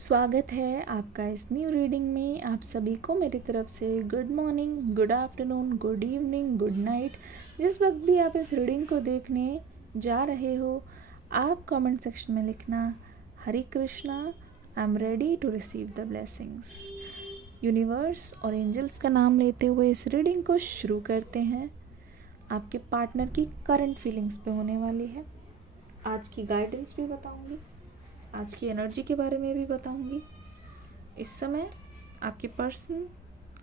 स्वागत है आपका इस न्यू रीडिंग में। आप सभी को मेरी तरफ से good morning, good afternoon, good evening, good night. जिस वक्त भी आप इस रीडिंग को देखने जा रहे हो, आप कमेंट सेक्शन में लिखना Hare Krishna, I am ready to receive the blessings. Universe और एंजल्स का नाम लेते हुए इस रीडिंग को शुरू करते हैं। आपके पार्टनर की करंट फीलिंग्स पे होने वाली है। आज की गाइडेंस भी बताऊंगी, आज की एनर्जी के बारे में भी बताऊंगी। इस समय आपके पर्सन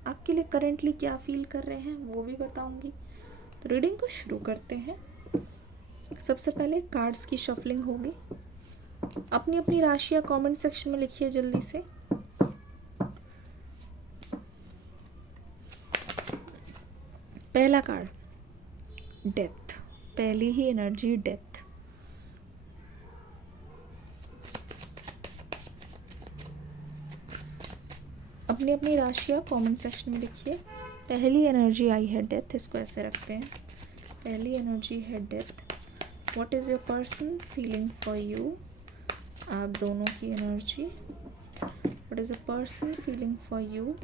आपके लिए करेंटली क्या फील कर रहे हैं वो भी बताऊंगी। तो रीडिंग को शुरू करते हैं। सबसे पहले कार्ड्स की शफलिंग होगी। अपनी अपनी राशियां कमेंट सेक्शन में लिखिए जल्दी से। पहला कार्ड डेथ, पहली ही एनर्जी डेथ। अपनी अपनी राशियाँ कमेंट सेक्शन में लिखिए। पहली एनर्जी आई है डेथ, इसको ऐसे रखते हैं। पहली एनर्जी है death. What is your person feeling for you? आप दोनों की energy. What is a person feeling for you?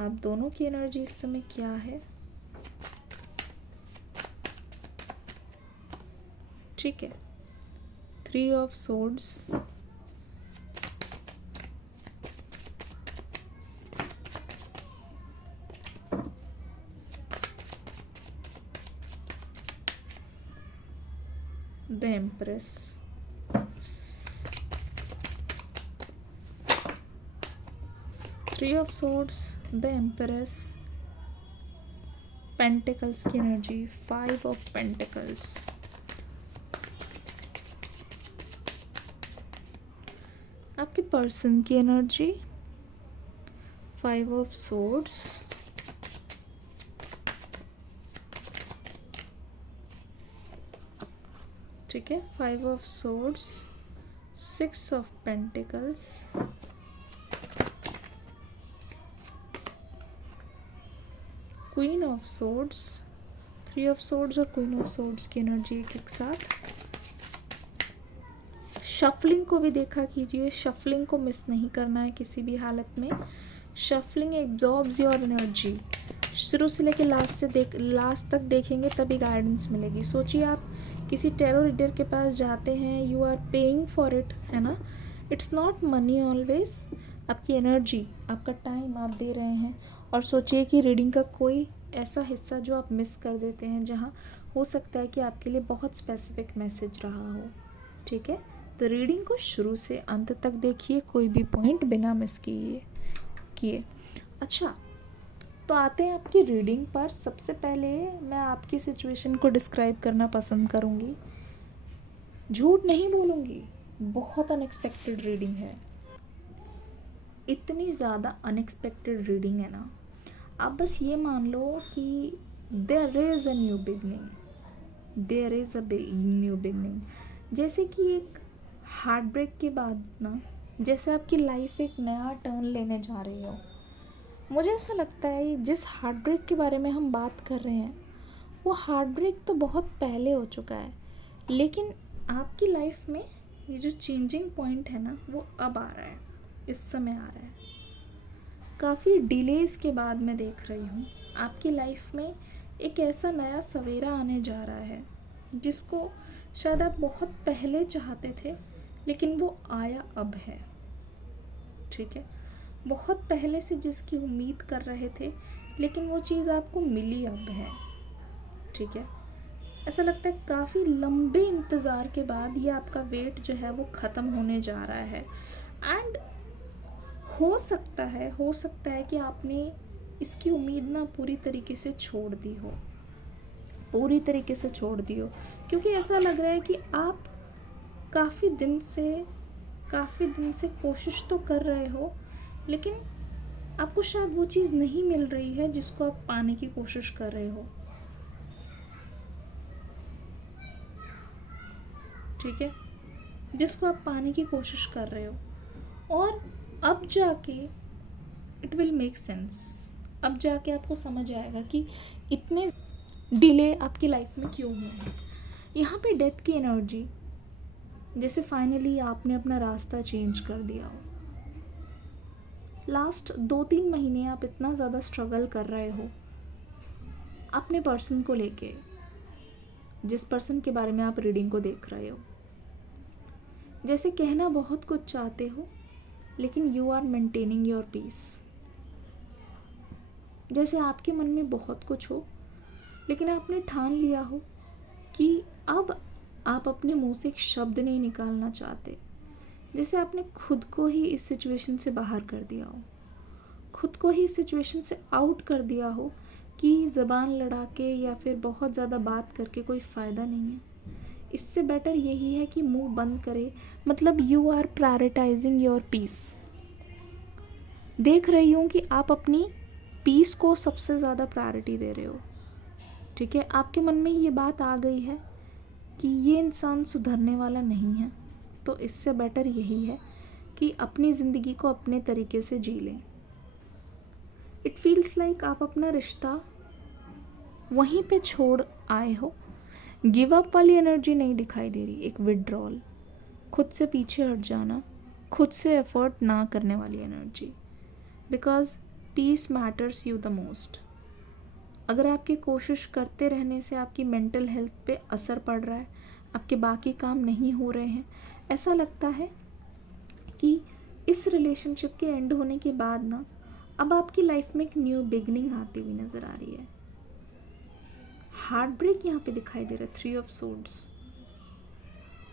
आप दोनों की एनर्जी इस समय क्या है? ठीक है। 3 of swords, the Empress, 3 of Swords, the Empress, Pentacles की एनर्जी, 5 of Pentacles, आपके पर्सन की एनर्जी, 5 of Swords, ठीक है। 5 of Swords, 6 of Pentacles, Queen of Swords, 3 of Swords और Queen of Swords की एनर्जी एक साथ। शफलिंग को भी देखा कीजिए, शफलिंग को मिस नहीं करना है किसी भी हालत में। Shuffling absorbs your energy. शुरू से लेकर लास्ट तक देखेंगे तभी गाइडेंस मिलेगी। सोचिए आप किसी टैरो रीडर के पास जाते हैं, you are paying for it, है ना। इट्स नॉट मनी ऑलवेज, आपकी एनर्जी, आपका टाइम आप दे रहे हैं। और सोचिए कि रीडिंग का कोई ऐसा हिस्सा जो आप मिस कर देते हैं, जहाँ हो सकता है कि आपके लिए बहुत स्पेसिफिक मैसेज रहा हो। ठीक है, तो रीडिंग को शुरू से अंत तक देखिए, कोई भी पॉइंट बिना मिस किए। अच्छा, तो आते हैं आपकी रीडिंग पर। सबसे पहले मैं आपकी सिचुएशन को डिस्क्राइब करना पसंद करूँगी, झूठ नहीं बोलूँगी। बहुत अनएक्सपेक्टेड रीडिंग है, इतनी ज़्यादा अनएक्सपेक्टेड रीडिंग है ना। आप बस ये मान लो कि there is a new beginning, there is a new beginning. जैसे कि एक हार्ट ब्रेक के बाद ना, जैसे आपकी लाइफ एक नया टर्न लेने जा रही हो। मुझे ऐसा लगता है जिस हार्ट ब्रेक के बारे में हम बात कर रहे हैं, वो हार्ट ब्रेक तो बहुत पहले हो चुका है, लेकिन आपकी लाइफ में ये जो चेंजिंग पॉइंट है ना, वो अब आ रहा है, इस समय आ रहा है। काफ़ी डिलेज़ के बाद मैं देख रही हूँ आपकी लाइफ में एक ऐसा नया सवेरा आने जा रहा है जिसको शायद आप बहुत पहले चाहते थे, लेकिन वो आया अब है। ठीक है, बहुत पहले से जिसकी उम्मीद कर रहे थे, लेकिन वो चीज़ आपको मिली अब है। ठीक है, ऐसा लगता है काफ़ी लंबे इंतज़ार के बाद ये आपका वेट जो है वो ख़त्म होने जा रहा है। एंड हो सकता है कि आपने इसकी उम्मीद ना पूरी तरीके से छोड़ दी हो, क्योंकि ऐसा लग रहा है कि आप काफ़ी दिन से कोशिश तो कर रहे हो, लेकिन आपको शायद वो चीज़ नहीं मिल रही है जिसको आप पाने की कोशिश कर रहे हो। ठीक है, जिसको आप पाने की कोशिश कर रहे हो, और अब जाके इट विल मेक सेंस। अब जाके आपको समझ आएगा कि इतने डिले आपकी लाइफ में क्यों हुए हैं। यहाँ पे डेथ की एनर्जी, जैसे फाइनली आपने अपना रास्ता चेंज कर दिया हो, लास्ट 2-3 महीने आप इतना ज़्यादा स्ट्रगल कर रहे हो अपने पर्सन को लेके, जिस पर्सन के बारे में आप रीडिंग को देख रहे हो। जैसे कहना बहुत कुछ चाहते हो लेकिन you are maintaining your peace. जैसे आपके मन में बहुत कुछ हो लेकिन आपने ठान लिया हो कि अब आप अपने मुंह से एक शब्द नहीं निकालना चाहते। जैसे आपने खुद को ही इस सिचुएशन से बाहर कर दिया हो, खुद को ही इस सिचुएशन से आउट कर दिया हो कि ज़बान लड़ा के या फिर बहुत ज़्यादा बात करके कोई फ़ायदा नहीं है। इससे बेटर यही है कि मुंह बंद करे, मतलब you are prioritising your peace. देख रही हूँ कि आप अपनी पीस को सबसे ज़्यादा प्रायोरिटी दे रहे हो, ठीक है। आपके मन में ये बात आ गई है कि ये इंसान सुधरने वाला नहीं है, तो इससे बेटर यही है कि अपनी ज़िंदगी को अपने तरीके से जी लें। इट फील्स लाइक आप अपना रिश्ता वहीं पे छोड़ आए हो। गिव अप वाली एनर्जी नहीं दिखाई दे रही, एक विड्रॉल, खुद से पीछे हट जाना, खुद से एफर्ट ना करने वाली energy. Because peace matters you the most. अगर आपकी कोशिश करते रहने से आपकी मेंटल हेल्थ पे असर पड़ रहा है, आपके बाकी काम नहीं हो रहे हैं, ऐसा लगता है कि इस रिलेशनशिप के एंड होने के बाद ना अब आपकी लाइफ में एक न्यू बिगनिंग आती हुई नज़र आ रही है। हार्ट ब्रेक यहाँ पे दिखाई दे रहा है, 3 ऑफ सोर्ड्स।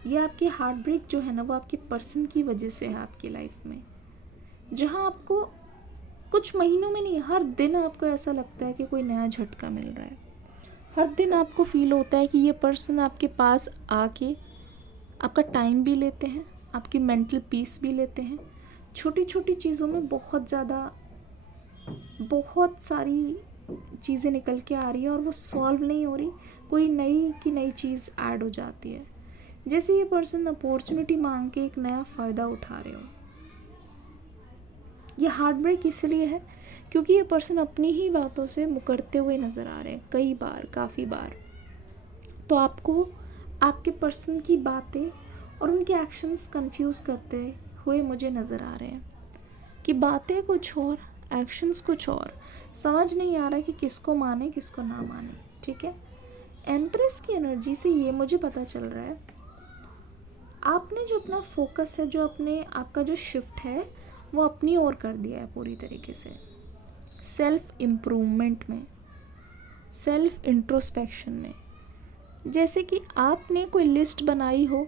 ये आपके हार्ट ब्रेक जो है ना वो आपके पर्सन की वजह से है आपकी लाइफ में, जहाँ आपको कुछ महीनों में नहीं, हर दिन आपको ऐसा लगता है कि कोई नया झटका मिल रहा है। हर दिन आपको फील होता है कि ये पर्सन आपके पास आके आपका टाइम भी लेते हैं, आपकी मेंटल पीस भी लेते हैं। छोटी छोटी चीज़ों में बहुत सारी चीज़ें निकल के आ रही है और वो सॉल्व नहीं हो रही, कोई नई की नई चीज़ ऐड हो जाती है। जैसे ये पर्सन अपॉर्चुनिटी मांग के एक नया फ़ायदा उठा रहे हो। ये हार्ट ब्रेक इसलिए है क्योंकि ये पर्सन अपनी ही बातों से मुकरते हुए नज़र आ रहे हैं कई बार, काफ़ी बार। तो आपको आपके पर्सन की बातें और उनके एक्शंस कंफ्यूज करते हुए मुझे नज़र आ रहे हैं कि बातें कुछ और, एक्शंस कुछ और, समझ नहीं आ रहा कि किसको माने किसको ना माने, ठीक है। एम्प्रेस की एनर्जी से ये मुझे पता चल रहा है आपने जो अपना फोकस है, जो अपने आपका जो शिफ्ट है वो अपनी ओर कर दिया है पूरी तरीके से, सेल्फ इम्प्रूवमेंट में, सेल्फ इंट्रोस्पेक्शन में। जैसे कि आपने कोई लिस्ट बनाई हो,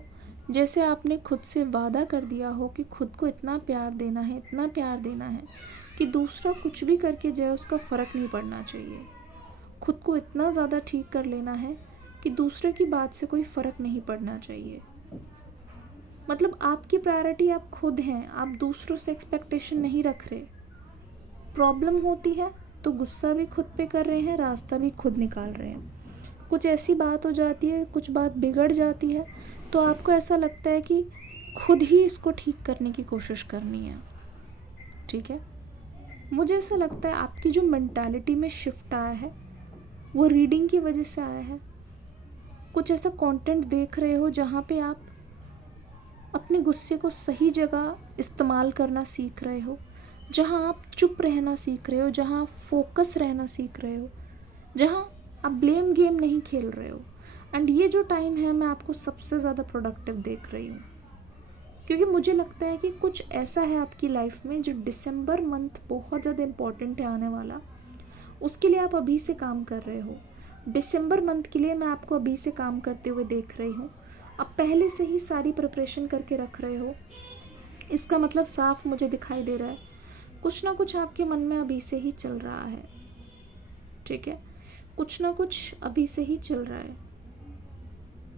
जैसे आपने खुद से वादा कर दिया हो कि खुद को इतना प्यार देना है, इतना प्यार देना है कि दूसरा कुछ भी करके जाए उसका फ़र्क नहीं पड़ना चाहिए। खुद को इतना ज़्यादा ठीक कर लेना है कि दूसरे की बात से कोई फ़र्क नहीं पड़ना चाहिए। मतलब आपकी प्रायोरिटी आप खुद हैं, आप दूसरों से एक्सपेक्टेशन नहीं रख रहे। प्रॉब्लम होती है तो गुस्सा भी खुद पे कर रहे हैं, रास्ता भी खुद निकाल रहे हैं। कुछ ऐसी बात हो जाती है, कुछ बात बिगड़ जाती है तो आपको ऐसा लगता है कि खुद ही इसको ठीक करने की कोशिश करनी है, ठीक है। मुझे ऐसा लगता है आपकी जो मेंटालिटी में शिफ्ट आया है वो रीडिंग की वजह से आया है। कुछ ऐसा कंटेंट देख रहे हो जहाँ पे आप अपने गुस्से को सही जगह इस्तेमाल करना सीख रहे हो, जहाँ आप चुप रहना सीख रहे हो, जहाँ फोकस रहना सीख रहे हो, जहाँ आप ब्लेम गेम नहीं खेल रहे हो। एंड ये जो टाइम है मैं आपको सबसे ज़्यादा प्रोडक्टिव देख रही हूँ, क्योंकि मुझे लगता है कि कुछ ऐसा है आपकी लाइफ में जो दिसंबर मंथ बहुत ज़्यादा इम्पॉर्टेंट है आने वाला, उसके लिए आप अभी से काम कर रहे हो। दिसंबर मंथ के लिए मैं आपको अभी से काम करते हुए देख रही हूँ। आप पहले से ही सारी प्रिपरेशन करके रख रहे हो, इसका मतलब साफ मुझे दिखाई दे रहा है कुछ ना कुछ आपके मन में अभी से ही चल रहा है, ठीक है। कुछ ना कुछ अभी से ही चल रहा है,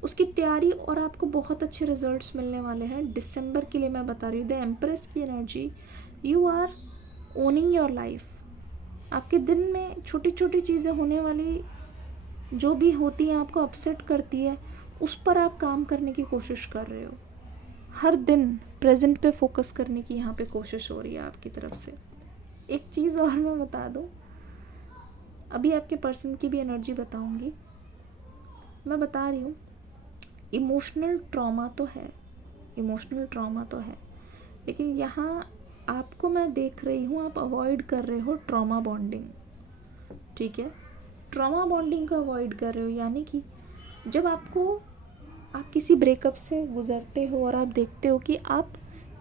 उसकी तैयारी, और आपको बहुत अच्छे रिजल्ट्स मिलने वाले हैं दिसंबर के लिए। मैं बता रही हूँ द एम्प्रेस की energy, you are owning your life. आपके दिन में छोटी छोटी चीज़ें होने वाली जो भी होती हैं, आपको अपसेट करती है, उस पर आप काम करने की कोशिश कर रहे हो। हर दिन प्रेजेंट पे फोकस करने की यहाँ पे कोशिश हो रही है आपकी तरफ से। एक चीज़ और मैं बता दूँ, अभी आपके पर्सन की भी एनर्जी बताऊँगी। मैं बता रही हूँ इमोशनल ट्रॉमा तो है, लेकिन यहाँ आपको मैं देख रही हूँ आप अवॉइड कर रहे हो ट्रॉमा बॉन्डिंग, ठीक है। ट्रॉमा बॉन्डिंग को अवॉइड कर रहे हो, यानी कि जब आप किसी ब्रेकअप से गुजरते हो और आप देखते हो कि आप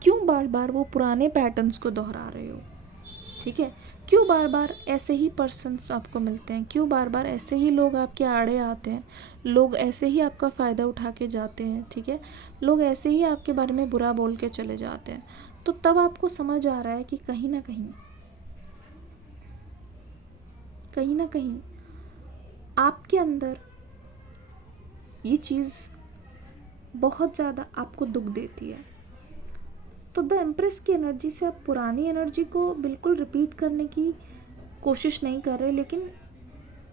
क्यों बार बार वो पुराने पैटर्न्स को दोहरा रहे हो, ठीक है। क्यों बार बार ऐसे ही पर्सन्स आपको मिलते हैं, क्यों बार बार ऐसे ही लोग आपके आड़े आते हैं, लोग ऐसे ही आपका फ़ायदा उठा के जाते हैं, ठीक है। लोग ऐसे ही आपके बारे में बुरा बोल के चले जाते हैं। तो तब आपको समझ आ रहा है कि कहीं ना कहीं आपके अंदर ये चीज़ बहुत ज़्यादा आपको दुख देती है। तो द एम्प्रेस की एनर्जी से आप पुरानी एनर्जी को बिल्कुल रिपीट करने की कोशिश नहीं कर रहे, लेकिन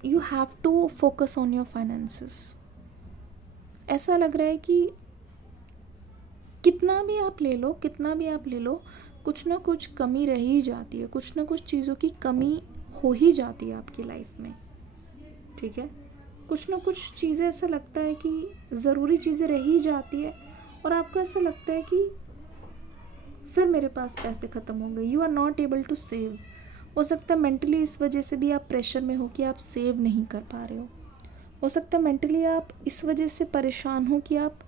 you have to focus on your finances. ऐसा लग रहा है कि कितना भी आप ले लो, कुछ ना कुछ कमी रह ही जाती है, कुछ ना कुछ चीज़ों की कमी हो ही जाती है आपकी लाइफ में, ठीक है। कुछ ना कुछ चीज़ें ऐसा लगता है कि ज़रूरी चीज़ें रह ही जाती है और आपको ऐसा लगता है कि फिर मेरे पास पैसे ख़त्म हो गए। You are not able to save. हो सकता है मेंटली इस वजह से भी आप प्रेशर में हो कि आप सेव नहीं कर पा रहे हो सकता है मेंटली आप इस वजह से परेशान हो कि आप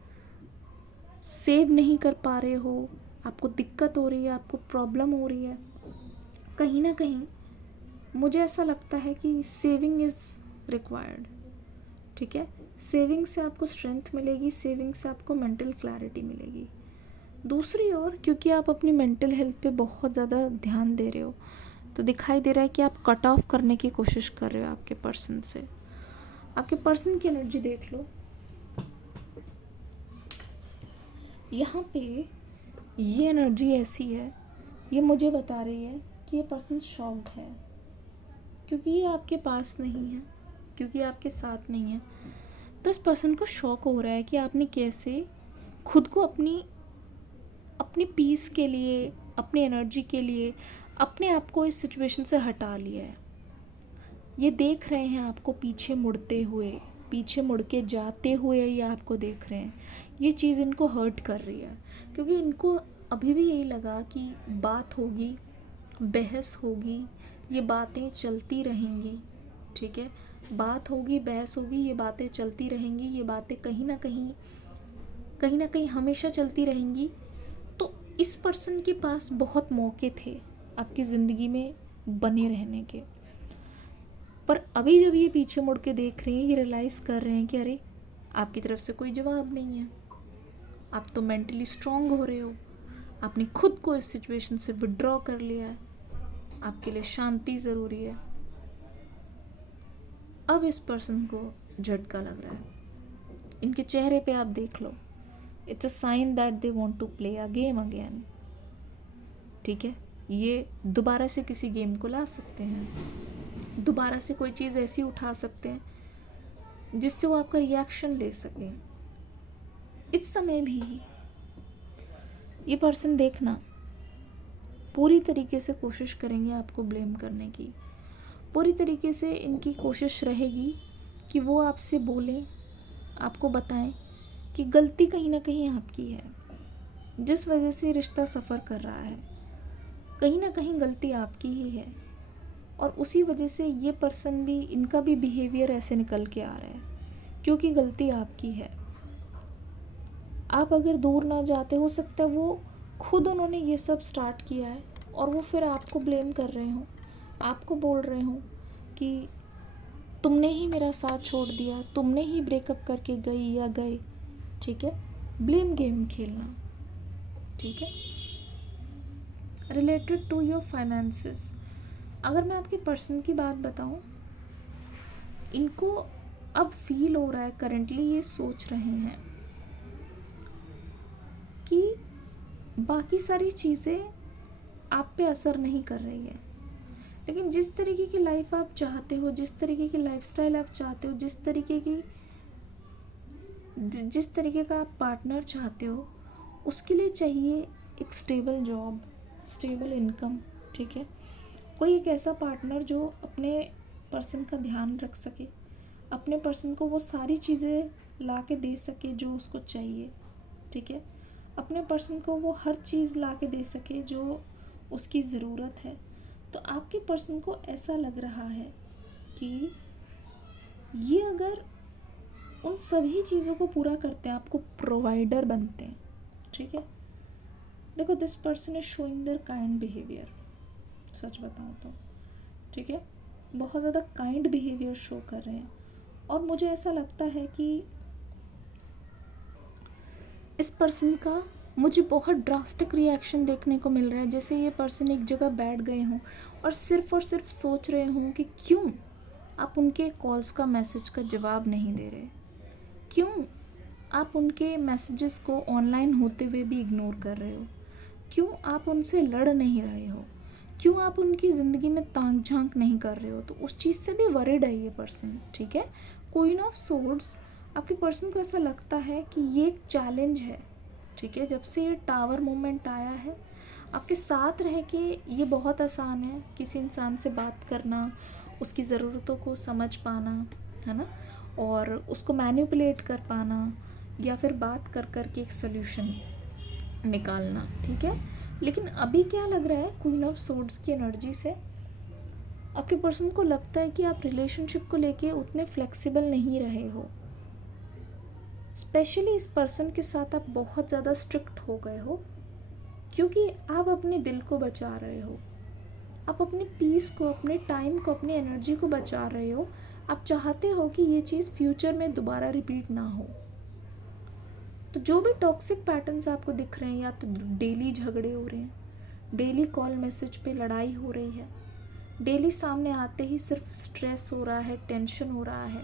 सेव नहीं कर पा रहे हो, आपको दिक्कत हो रही है, आपको प्रॉब्लम हो रही है। कहीं ना कहीं मुझे ऐसा लगता है कि सेविंग इज़ रिक्वायर्ड, ठीक है। सेविंग से आपको स्ट्रेंथ मिलेगी, सेविंग से आपको मेंटल क्लैरिटी मिलेगी। दूसरी ओर क्योंकि आप अपनी मेंटल हेल्थ पे बहुत ज़्यादा ध्यान दे रहे हो, तो दिखाई दे रहा है कि आप कट ऑफ करने की कोशिश कर रहे हो आपके पर्सन से। आपके पर्सन की एनर्जी देख लो, यहाँ पे ये एनर्जी ऐसी है, ये मुझे बता रही है कि ये पर्सन शॉक्ड है, क्योंकि ये आपके पास नहीं है, क्योंकि आपके साथ नहीं है। तो इस पर्सन को शॉक हो रहा है कि आपने कैसे खुद को अपनी पीस के लिए, अपनी एनर्जी के लिए अपने आप को इस सिचुएशन से हटा लिया है। ये देख रहे हैं आपको पीछे मुड़ते हुए, पीछे मुड़ के जाते हुए, ये आपको देख रहे हैं। ये चीज़ इनको हर्ट कर रही है, क्योंकि इनको अभी भी यही लगा कि बात होगी, बहस होगी, ये बातें चलती रहेंगी, ठीक है। बात होगी, बहस होगी, ये बातें चलती रहेंगी, ये बातें कहीं ना कहीं हमेशा चलती रहेंगी। तो इस पर्सन के पास बहुत मौके थे आपकी ज़िंदगी में बने रहने के, पर अभी जब ये पीछे मुड़ के देख रहे हैं, ये रियलाइज़ कर रहे हैं कि अरे आपकी तरफ से कोई जवाब नहीं है, आप तो मेंटली स्ट्रांग हो रहे हो, आपने खुद को इस सिचुएशन से विड्रॉ कर लिया है, आपके लिए शांति ज़रूरी है। अब इस पर्सन को झटका लग रहा है, इनके चेहरे पे आप देख लो, it's a sign that they want to play a game again, ठीक है। ये दोबारा से किसी गेम को ला सकते हैं, दोबारा से कोई चीज़ ऐसी उठा सकते हैं जिससे वो आपका रिएक्शन ले सके। इस समय भी ये पर्सन देखना पूरी तरीके से कोशिश करेंगे आपको ब्लेम करने की, पूरी तरीके से इनकी कोशिश रहेगी कि वो आपसे बोलें, आपको बताएं कि गलती कहीं ना कहीं आपकी है, जिस वजह से रिश्ता सफ़र कर रहा है, कहीं ना कहीं गलती आपकी ही है। और उसी वजह से ये पर्सन भी, इनका भी बिहेवियर ऐसे निकल के आ रहा है, क्योंकि गलती आपकी है। आप अगर दूर ना जाते, हो सकता है वो खुद उन्होंने ये सब स्टार्ट किया है और वो फिर आपको ब्लेम कर रहे हो, आपको बोल रहे हो कि तुमने ही मेरा साथ छोड़ दिया, तुमने ही ब्रेकअप करके गई या गए, ठीक है। ब्लेम गेम खेलना, ठीक है। रिलेटेड टू योर फाइनेंसेस, अगर मैं आपके पर्सन की बात बताऊं, इनको अब फील हो रहा है, करेंटली ये सोच रहे हैं कि बाकी सारी चीज़ें आप पे असर नहीं कर रही है, लेकिन जिस तरीके की लाइफ आप चाहते हो, जिस तरीके की लाइफस्टाइल आप चाहते हो, जिस तरीके का आप पार्टनर चाहते हो, उसके लिए चाहिए एक स्टेबल जॉब, स्टेबल इनकम, ठीक है। कोई एक ऐसा पार्टनर जो अपने पर्सन का ध्यान रख सके, अपने पर्सन को वो सारी चीज़ें ला के दे सके जो उसको चाहिए, ठीक है। अपने पर्सन को वो हर चीज़ ला के दे सके जो उसकी ज़रूरत है, तो आपके पर्सन को ऐसा लग रहा है कि ये अगर उन सभी चीज़ों को पूरा करते हैं, आपको प्रोवाइडर बनते हैं, ठीक है। देखो, this person is showing their kind behaviour, सच बताऊँ तो, ठीक है, बहुत ज़्यादा काइंड बिहेवियर शो कर रहे हैं। और मुझे ऐसा लगता है कि इस पर्सन का मुझे बहुत ड्रास्टिक रिएक्शन देखने को मिल रहा है, जैसे ये पर्सन एक जगह बैठ गए हों और सिर्फ सोच रहे हों कि क्यों आप उनके कॉल्स का, मैसेज का जवाब नहीं दे रहे, क्यों आप उनके मैसेजेस को ऑनलाइन होते हुए भी इग्नोर कर रहे हो, क्यों आप उनसे लड़ नहीं रहे हो, क्यों आप उनकी ज़िंदगी में ताक झांक नहीं कर रहे हो। तो उस चीज़ से भी वरिड है ये पर्सन, ठीक है। क्वीन ऑफ सोर्ड्स, आपके पर्सन को ऐसा लगता है कि ये एक चैलेंज है, ठीक है। जब से ये टावर मोमेंट आया है, आपके साथ रह के ये बहुत आसान है किसी इंसान से बात करना, उसकी ज़रूरतों को समझ पाना, है ना, और उसको मैनिपुलेट कर पाना, या फिर बात कर कर के एक सोल्यूशन निकालना, ठीक है। लेकिन अभी क्या लग रहा है, क्वीन ऑफ सोर्ड्स की एनर्जी से आपके पर्सन को लगता है कि आप रिलेशनशिप को लेके उतने फ्लेक्सिबल नहीं रहे हो। स्पेशली इस पर्सन के साथ आप बहुत ज़्यादा स्ट्रिक्ट हो गए हो, क्योंकि आप अपने दिल को बचा रहे हो, आप अपनी पीस को, अपने टाइम को, अपनी एनर्जी को बचा रहे हो। आप चाहते हो कि ये चीज़ फ्यूचर में दोबारा रिपीट ना हो। तो जो भी टॉक्सिक पैटर्न्स आपको दिख रहे हैं, या तो डेली झगड़े हो रहे हैं, डेली कॉल मैसेज पे लड़ाई हो रही है, डेली सामने आते ही सिर्फ स्ट्रेस हो रहा है, टेंशन हो रहा है,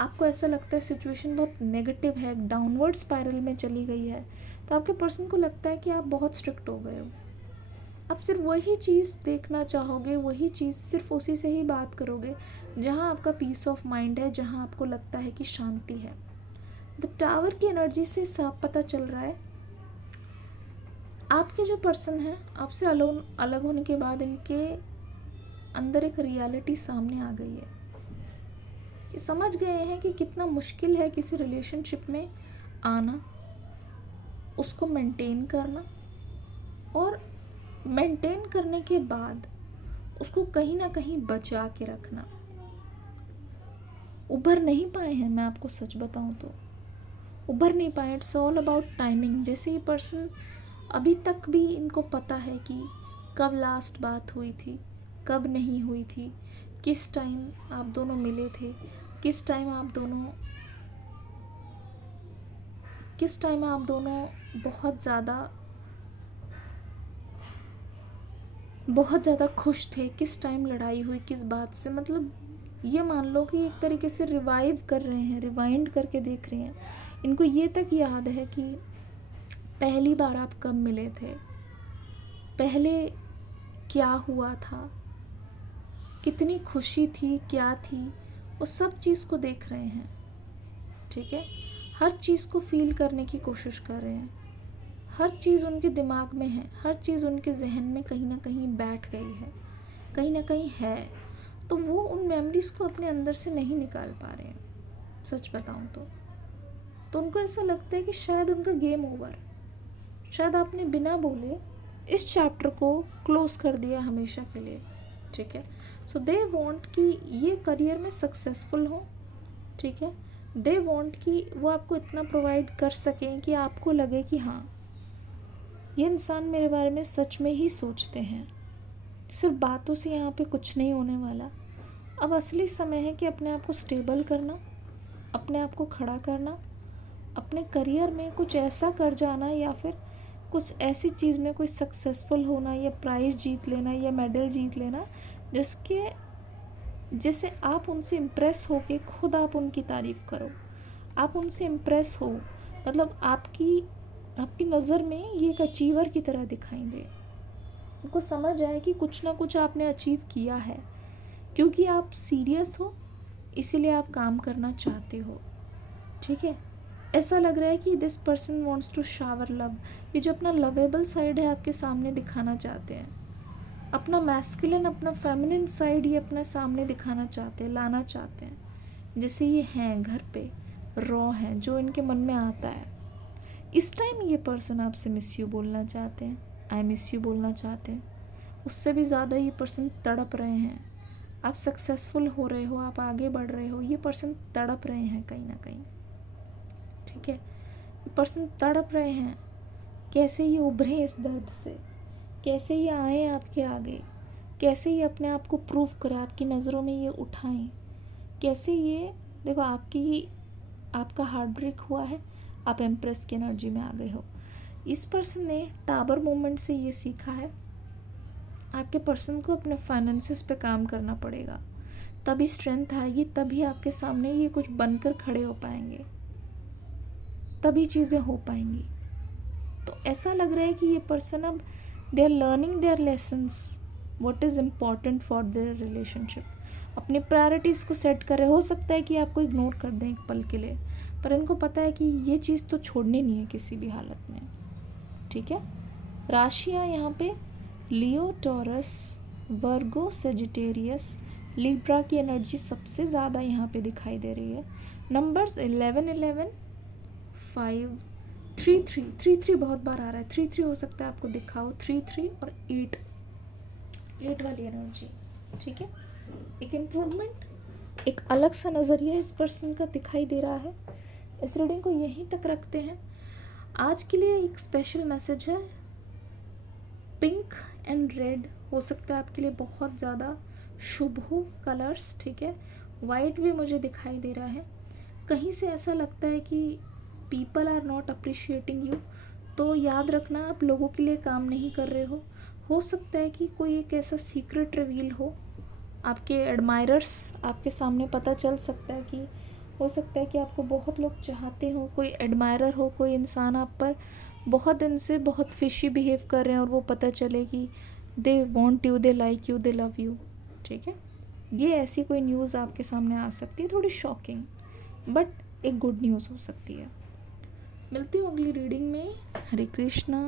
आपको ऐसा लगता है सिचुएशन बहुत नेगेटिव है, डाउनवर्ड स्पाइरल में चली गई है, तो आपके पर्सन को लगता है कि आप बहुत स्ट्रिक्ट हो गए हो। आप सिर्फ वही चीज़ देखना चाहोगे, वही चीज़, सिर्फ उसी से ही बात करोगे जहाँ आपका पीस ऑफ माइंड है, जहाँ आपको लगता है कि शांति है। द टावर की एनर्जी से साफ पता चल रहा है आपके जो पर्सन है, आपसे अलग होने के बाद इनके अंदर एक रियलिटी सामने आ गई है। ये समझ गए हैं कि कितना मुश्किल है किसी रिलेशनशिप में आना, उसको मेंटेन करना, और मेंटेन करने के बाद उसको कहीं ना कहीं बचा के रखना। उभर नहीं पाए हैं, मैं आपको सच बताऊं तो उभर नहीं पाए। It's all about timing. जैसे ये पर्सन अभी तक भी इनको पता है कि कब लास्ट बात हुई थी, कब नहीं हुई थी, किस टाइम आप दोनों मिले थे, किस टाइम आप दोनों बहुत ज़्यादा खुश थे, किस टाइम लड़ाई हुई, किस बात से। मतलब ये मान लो कि एक तरीके से रिवाइव कर रहे हैं, रिवाइंड करके देख रहे हैं। इनको ये तक याद है कि पहली बार आप कब मिले थे, पहले क्या हुआ था, कितनी खुशी थी, क्या थी, वो सब चीज़ को देख रहे हैं, ठीक है। हर चीज़ को फील करने की कोशिश कर रहे हैं। हर चीज़ उनके दिमाग में है, हर चीज़ उनके जहन में कहीं ना कहीं बैठ गई है, कहीं ना कहीं है। तो वो उन मेमोरीज़ को अपने अंदर से नहीं निकाल पा रहे हैं, सच बताऊं तो उनको ऐसा लगता है कि शायद उनका गेम ओवर, शायद आपने बिना बोले इस चैप्टर को क्लोज कर दिया हमेशा के लिए, ठीक है। सो दे वांट कि ये करियर में सक्सेसफुल हो, ठीक है। दे वांट कि वो आपको इतना प्रोवाइड कर सकें कि आपको लगे कि हाँ, ये इंसान मेरे बारे में सच में ही सोचते हैं, सिर्फ बातों से यहाँ पे कुछ नहीं होने वाला। अब असली समय है कि अपने आप को स्टेबल करना, अपने आप को खड़ा करना, अपने करियर में कुछ ऐसा कर जाना, या फिर कुछ ऐसी चीज़ में कोई सक्सेसफुल होना, या प्राइज़ जीत लेना, या मेडल जीत लेना, जिससे आप उनसे इम्प्रेस हो के खुद आप उनकी तारीफ़ करो, आप उनसे इम्प्रेस हो, मतलब आपकी नज़र में ये एक अचीवर की तरह दिखाई दे। उनको समझ आए कि कुछ ना कुछ आपने अचीव किया है, क्योंकि आप सीरियस हो, इसीलिए आप काम करना चाहते हो, ठीक है। ऐसा लग रहा है कि this person wants to shower love. ये जो अपना लवेबल साइड है आपके सामने दिखाना चाहते हैं, अपना मैस्कुलिन, अपना फेमिनिन साइड ये अपने सामने दिखाना चाहते हैं, लाना चाहते हैं, जैसे ये हैं घर पे, रॉ हैं, जो इनके मन में आता है। इस टाइम ये पर्सन आपसे मिस यू बोलना चाहते हैं, आई मिस यू बोलना चाहते हैं, उससे भी ज़्यादा ये पर्सन तड़प रहे हैं। आप सक्सेसफुल हो रहे हो, आप आगे बढ़ रहे हो, ये पर्सन तड़प रहे हैं कहीं ना कहीं, ठीक है। ये पर्सन तड़प रहे हैं, कैसे ये उभरें इस दर्द से, कैसे ये आए आपके आगे, कैसे ये अपने आप को प्रूव करें, आपकी नज़रों में ये उठाएं, कैसे ये देखो आपका हार्ट ब्रेक हुआ है, आप एम्प्रेस की एनर्जी में आ गए हो। इस पर्सन ने टावर मूवमेंट से ये सीखा है, आपके पर्सन को अपने फाइनेंसेस पे काम करना पड़ेगा, तभी स्ट्रेंथ आएगी, तभी आपके सामने ये कुछ बनकर खड़े हो पाएंगे, तभी चीज़ें हो पाएंगी। तो ऐसा लग रहा है कि ये पर्सन अब they are learning their lessons, what is important for their relationship, अपनी प्रायोरिटीज़ को सेट करें। हो सकता है कि आपको इग्नोर कर दें एक पल के लिए, पर इनको पता है कि ये चीज़ तो छोड़नी नहीं है किसी भी हालत में, ठीक है। राशियाँ यहाँ पे लियो, टॉरस, वर्गो, सेजिटेरियस, लिब्रा की एनर्जी सबसे ज़्यादा यहाँ पे दिखाई दे रही है। नंबर्स 11, 5, 3 बहुत बार आ रहा है, 3 हो सकता है आपको दिखाओ, 3 और 8 वाली एनर्जी, ठीक है। एक इम्प्रूवमेंट, एक अलग सा नज़रिया इस पर्सन का दिखाई दे रहा है। इस रीडिंग को यहीं तक रखते हैं। आज के लिए एक स्पेशल मैसेज है, पिंक एंड रेड हो सकता है आपके लिए बहुत ज़्यादा शुभ हो कलर्स, ठीक है। वाइट भी मुझे दिखाई दे रहा है। कहीं से ऐसा लगता है कि people are not appreciating you, तो याद रखना आप लोगों के लिए काम नहीं कर रहे हो सकता है कि कोई एक ऐसा सीक्रेट रिवील हो, आपके एडमायरर्स आपके सामने पता चल सकता है कि हो सकता है कि आपको बहुत लोग चाहते हो, कोई एडमायरर हो, कोई इंसान आप पर बहुत दिन से बहुत फिशी बिहेव कर रहे हैं और वो पता चले कि they want you, they like you, they love you, ठीक है। ये ऐसी कोई न्यूज़ आपके सामने आ सकती है, थोड़ी शॉकिंग, बट एक गुड न्यूज़ हो सकती है। मिलती हूँ अगली रीडिंग में। हरे कृष्णा।